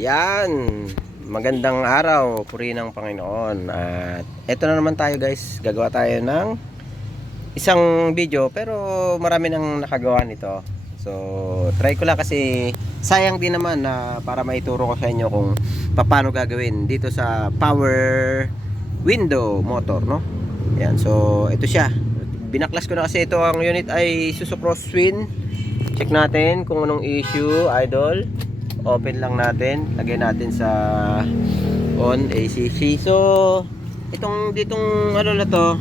Yan, magandang araw, puri ng Panginoon. At eto na naman tayo guys, gagawa tayo ng isang video pero marami nang nakagawa nito. So, try ko lang kasi sayang din naman na para maituro ko sa inyo kung paano gagawin dito sa power window motor, no? Yan, so ito siya. Binaklas ko na kasi ito, ang unit ay Isuzu Crosswind. Check natin kung anong issue, idol. Open lang natin, lagay natin sa on ACC. So ditong ano na to,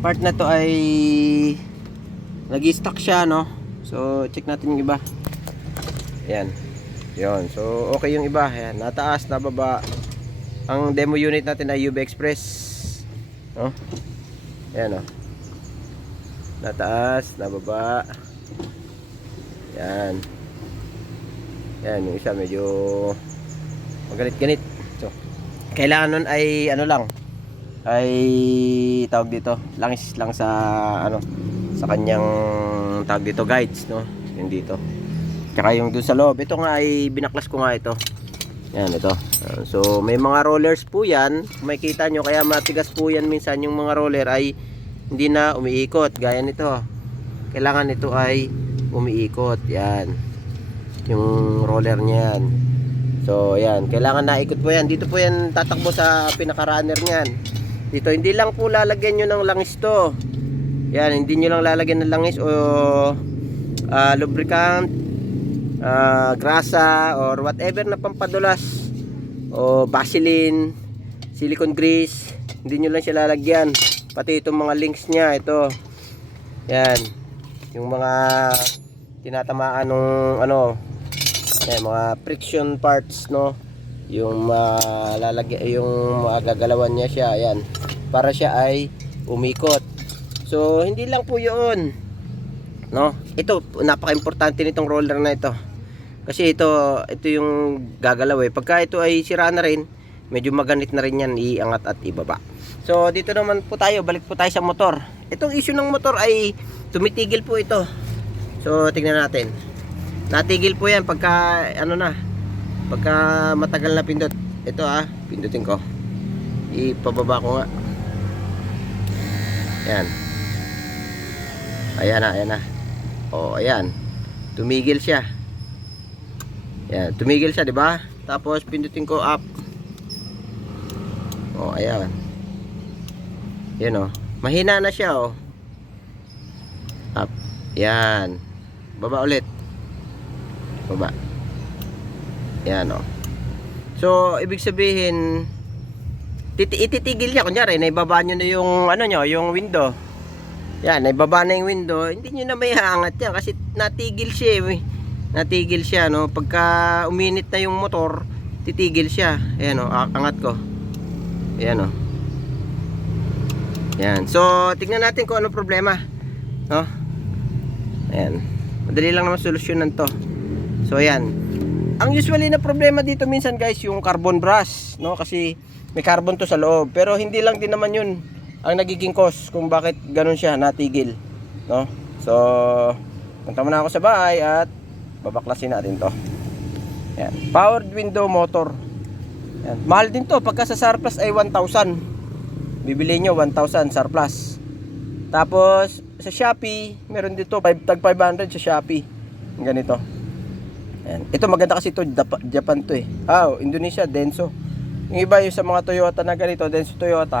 part na to ay nag-stuck siya, no? So check natin yung iba. Yan, yun, so okay yung iba. Yan, nataas, nababa. Ang demo unit natin ay UB Express, no? Yan, no? Nataas, nababa. Yan. Yan, yung isa medyo magalit-ganit. So, kailangan nun ay ano lang, ay tawag dito, langis lang sa ano, sa kanyang tawag dito, guides, no? Yung dito. Tsaka yung dun sa loob, ito nga ay binaklas ko nga ito. Yan, ito. So, may mga rollers po yan. Makikita nyo, kaya matigas po yan minsan. Yung mga roller ay hindi na umiikot. Gaya nito. Kailangan ito ay umiikot. Yan. Yung roller niya yan. So yan, kailangan naikot po yan. Dito po yan tatakbo sa pinaka-runner niyan. Dito hindi lang po lalagyan nyo ng langis to. Yan, hindi nyo lang lalagyan ng langis o lubricant, grasa or whatever na pampadulas, o Vaseline, silicone grease. Hindi nyo lang siya lalagyan. Pati itong mga links nya, ito. Yan, yung mga tinatamaan ng ano, yan, mga friction parts, no? Yung malalagyan, yung magagalawan niya siya, ayan, para siya ay umikot. So hindi lang po 'yun, no? Ito, napaka-importante nitong roller na ito. Kasi ito yung gagalaw eh. Pagka ito ay sira na rin, medyo maganit na rin yan, iangat at ibaba. So dito naman po tayo, balik po tayo sa motor. Itong issue ng motor ay tumitigil po ito. So tingnan natin. Natigil po yan pagka ano na, pagka matagal na pindot. Ito pindutin ko, ipababa ko nga. Yan, ayan na. O ayan, tumigil siya. Yan, tumigil siya, di ba? Tapos pindutin ko up. O ayan, yan o, mahina na siya o. Up, yan, baba ulit, baba. Yan o. So ibig sabihin ititigil niya. Kunyari naibaba nyo na yung ano nyo, yung window. Yan, naibaba na yung window, hindi nyo na may haangat yan kasi natigil siya eh. Natigil siya, no? Pagka uminit na yung motor, titigil siya. Ayan o, angat ko. Ayan o. Yan, so tignan natin kung ano problema, no? Ayan, madali lang naman solusyonan to. So ayan, ang usually na problema dito minsan guys, yung carbon brush, no? Kasi may carbon to sa loob. Pero hindi lang din naman yun ang nagiging cause kung bakit ganun siya natigil, no? So punta muna ako sa bahay at babaklasin natin to. Yan, powered window motor. Yan, mahal din to. Pagka sa surplus ay 1,000. Bibili nyo 1,000 surplus. Tapos sa Shopee meron dito tag 500 sa Shopee. Ganito. Yan. Ito maganda kasi ito, Japan to eh. Indonesia, Denso. Yung iba yung sa mga Toyota na ganito, Denso Toyota,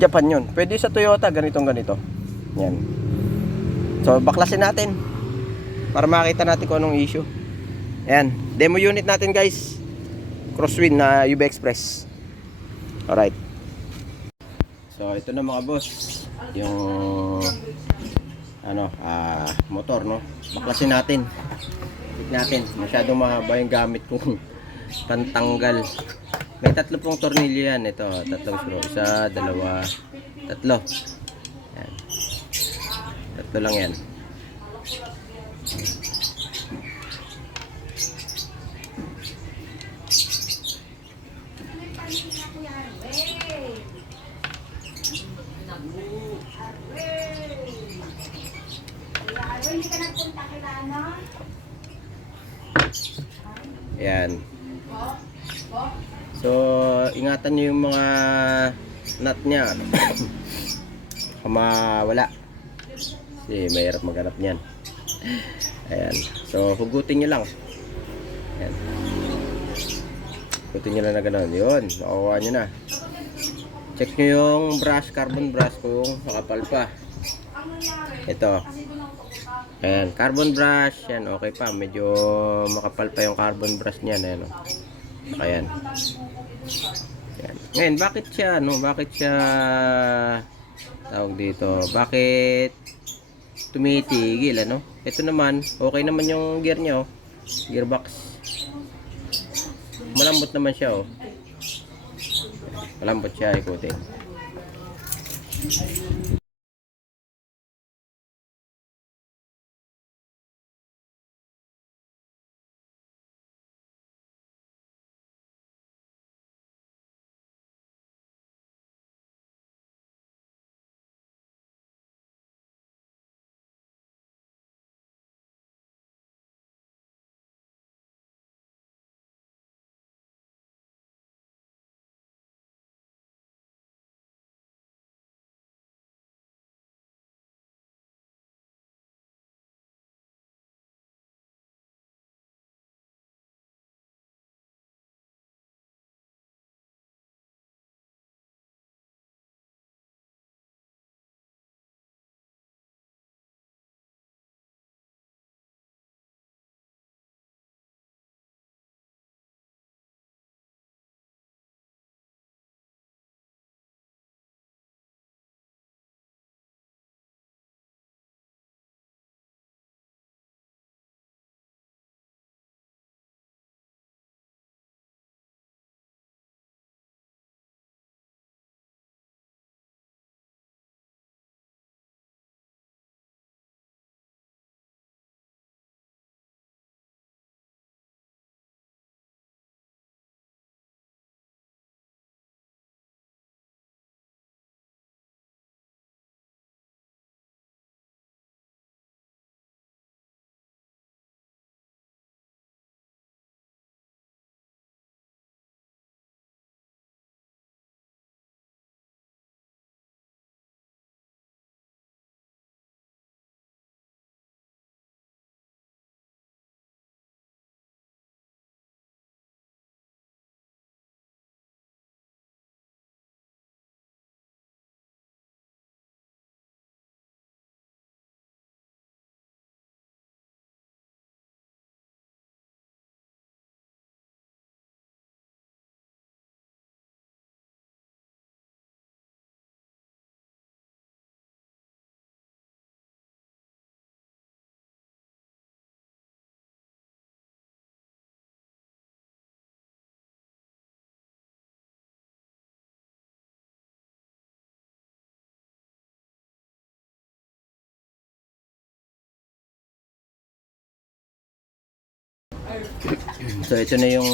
Japan yun. Pwede sa Toyota, ganito. Yan. So, baklasin natin para makita natin kung anong issue. Yan. Demo unit natin guys. Crosswind na UB Express. Alright. So, ito na mga boss. Yung ano, motor, no? Baklasin natin. Tignan natin, masyadong mahaba yung gamit kong pantanggal. May 3 pong tornilyo yan. Ito, 3 screw. 1, 2, 3. Yan. 3 lang yan. Ayan. So, ingatan nyo yung mga nut nya. Baka mawala. Kasi mahirap maghanap niyan. Ayan. So, hugutin nyo lang. Ayan. Hugutin nyo lang na gano'n. Yun. Nakuha nyo na. Check nyo yung brush, carbon brush kung nakapal pa. Ito. Ayan. Carbon brush. Yan. Okay pa. Medyo makapal pa yung carbon brush niyan. Ayan. Ayan. Ayan. Ngayon, bakit siya, no? Bakit siya tawag dito? Bakit tumitigil, ano? Ito naman, okay naman yung gear niya, oh. Gearbox. Malambot naman siya, oh. Malambot siya, ikutin. So, ito na yung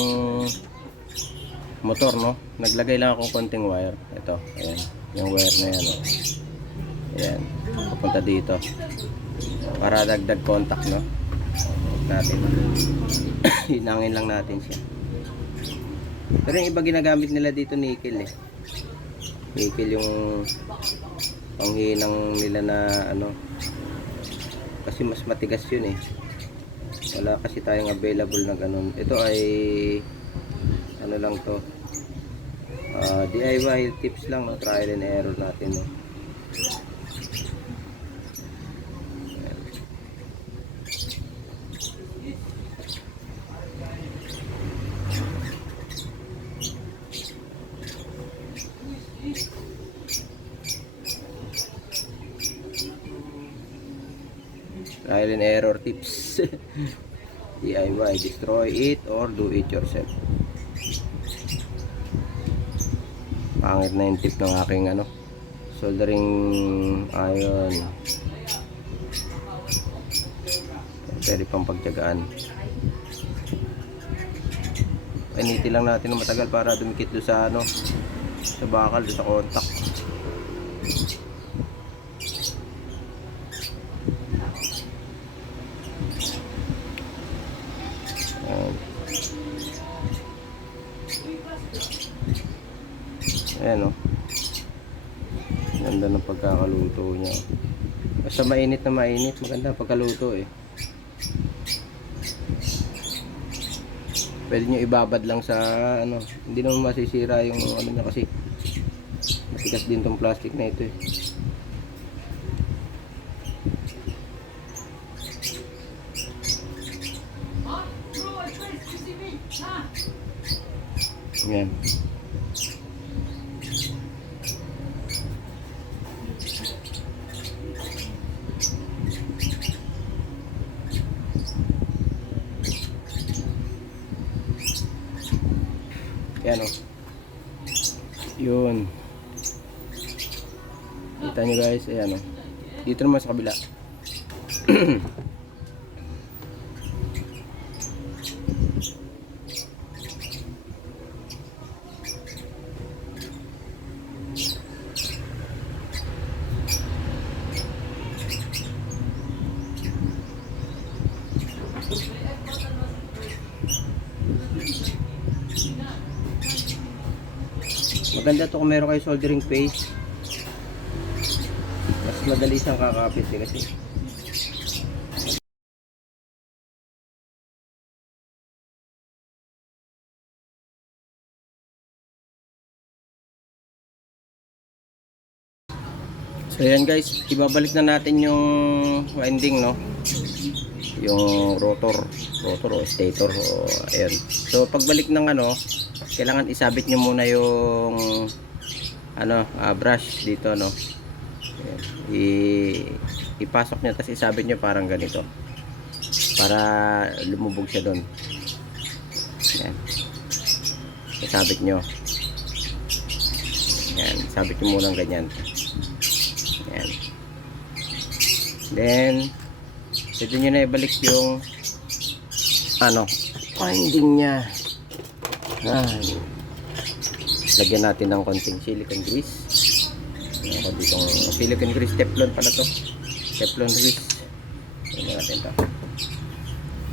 motor, no? Naglagay lang akong konting wire. Ito, ayan. Yung wire na yan, oh. Ayan. Papunta dito. Para dagdag contact, no? Natin. Hinangin lang natin siya. Pero yung iba ginagamit nila dito nickel, eh. Nickel yung panghinang nila na, ano. Kasi mas matigas yun, eh. Wala kasi tayong available na ganun. Ito ay ano lang to, DIY tips lang, no? Trial and error natin, no? Trial and error tips. DIY, destroy it or do it yourself. Pangit na yung tip ng aking ano, soldering iron. Pwede pang pagtyagaan. Painitin lang natin ng matagal para dumikit doon sa ano, sa bakal, doon sa contact. Ayan, oh. Ganda ng pagkakaluto niya. Basta mainit na mainit, maganda pagkaluto eh. Pwede nyo ibabad lang sa ano, hindi naman masisira yung ano niya kasi matigas din tong plastic na ito eh. Yan. Yan, oh. Yun. Kita nyo guys, ayan, oh. Dito naman sa kabila. Maganda to kung meron kayo soldering paste. Mas madali siyang kakapit eh kasi. So yan guys, ibabalik na natin yung winding, no? Yung rotor o stator o ayan. So pagbalik ng ano, kailangan isabit nyo muna yung ano, brush dito, no? Ayan. Ipasok nyo tapos isabit nyo parang ganito para lumubog siya doon. Ayan. Isabit nyo. Ayan, isabit nyo muna ganyan. Ayan. Then pwede nyo na ibalik yung ano, winding nya. Lagyan natin ng konting silicone grease. Meron ditong silicone grease, teflon pala to, teflon grease. Lagyan natin to.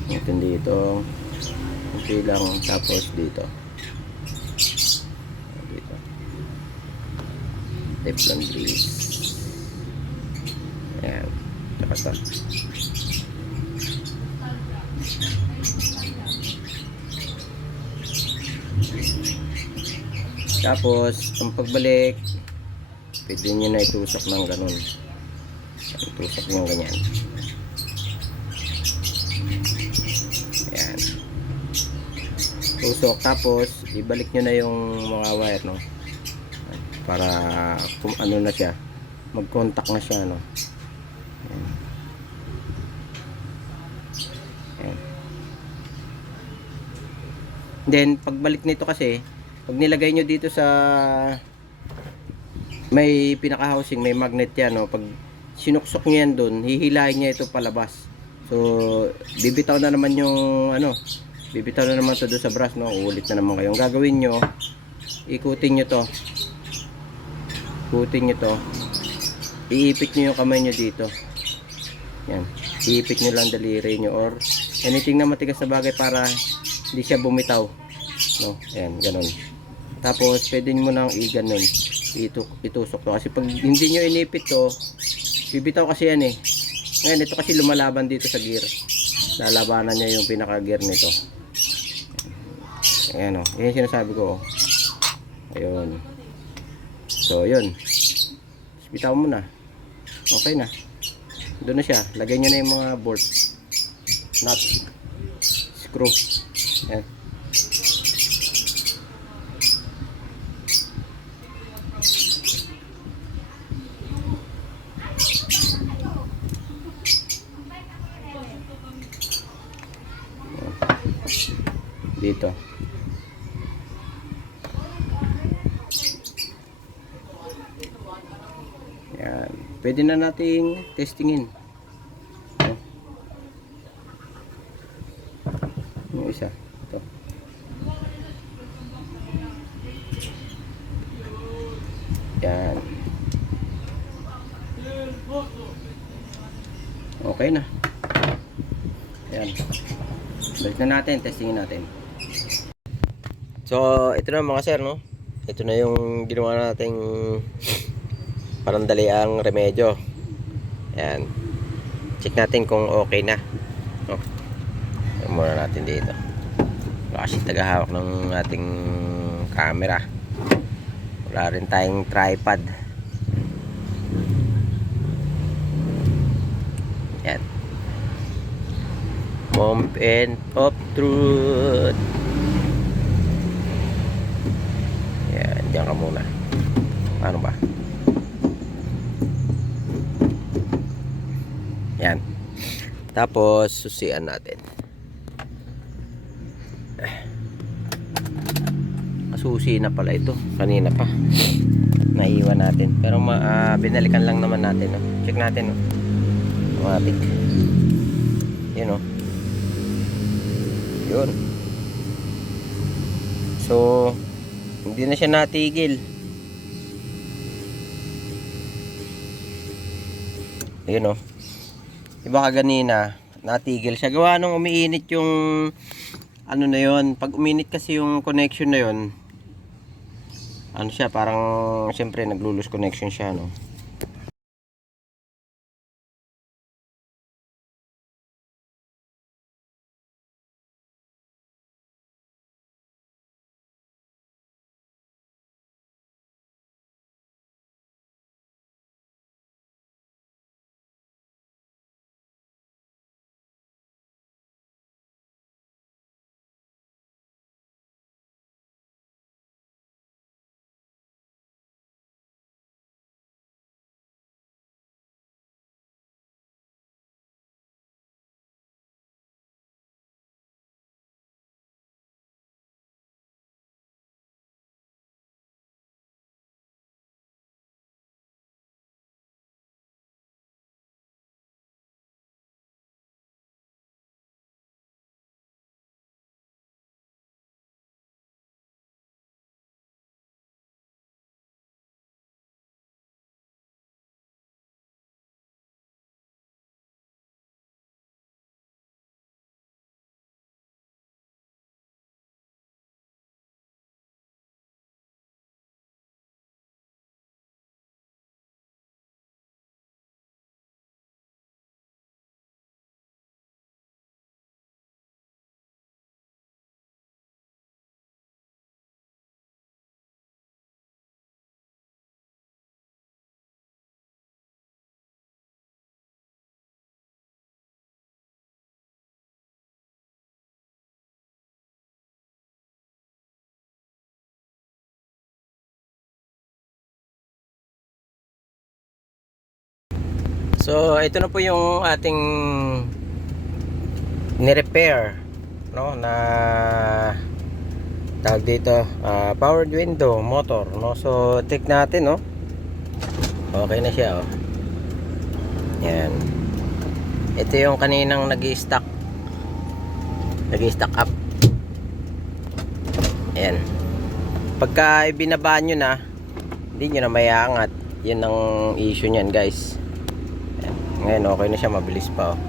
Natin dito konti lang, tapos dito teflon grease. Ayan, tsaka to. Tapos ang pagbalik, pwede nyo na itusok ng ganun. Itusok nyo ganyan. Ayan. Tusok, tapos ibalik nyo na yung mga wire, no? Para kung ano na siya, mag-contact na siya, no? Ayan. Ayan. Then pagbalik nito kasi, pag nilagay nyo dito sa may pinaka-housing, may magnet yan, no? Pag sinuksok nyo yan dun, hihilahin niya ito palabas. So bibitaw na naman yung ano, bibitaw na naman to doon sa brush, no? Uulit na naman kayo. Ang gagawin nyo, ikutin nyo to, ikutin nyo to, iipit nyo yung kamay nyo dito. Yan, iipit nyo lang daliri nyo or anything na matigas na bagay para hindi siya bumitaw, no? Ayan, ganun. Tapos pwede mo nang i-ganon, itusok to kasi pag hindi nyo inipit to, bibitaw kasi yan eh. Ngayon ito kasi lumalaban dito sa gear, lalabanan niya yung pinaka gear nito. Ayan, o, yan sinasabi ko, ayun. So yun, bitaw mo na, okay na, doon na siya. Lagay nyo na yung mga bolt, nut, screw. Ayan. Dito. Yan. Pwede na nating testingin. Yung isa. Ito. Yan. Okay na. Yan. Balik na natin. Testingin natin. So, ito na mga sir, no? Ito na yung ginawa nating panandaliang remedyo. Ayan. Check natin kung okay na. No? Ayan muna natin dito. Wala kasi tagahawak ng ating camera. Wala rin tayong tripod. Ayan. Moment of truth. Ayan, diyan ka muna. Paano ba? Ayan. Tapos, susian natin. Susi na pala ito. Kanina pa. Naiwan natin. Pero binalikan lang naman natin. No? Check natin. No? Matik. Yun o. Yun. So, hindi na siya natigil. Yun o. Diba kaganina, natigil siya. Gawa nung umiinit yung ano na yun. Pag uminit kasi yung connection na yun, ano siya, parang siyempre naglo-lose connection siya, no? So, ito na po yung ating ni-repair, no, na tawag dito, powered window motor, no. So, check natin, no. Okay na siya, oh. Yan. Ito yung kaninang nag-i-stack up. Ayan. Pagka ibinaba nyo na, hindi nyo na mayaangat. Yun ang issue nyan, guys. Ayan. Ngayon okay na siya, mabilis pa, oh.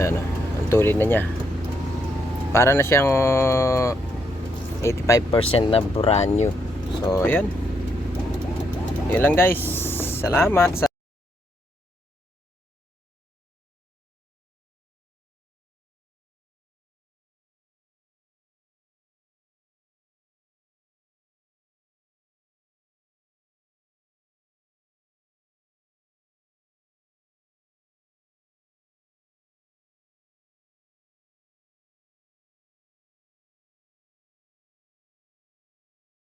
Ayan, oh. Ang tuloy na niya. Para na siyang 85% na brand new. So, ayan. Yun lang, guys. Salamat sa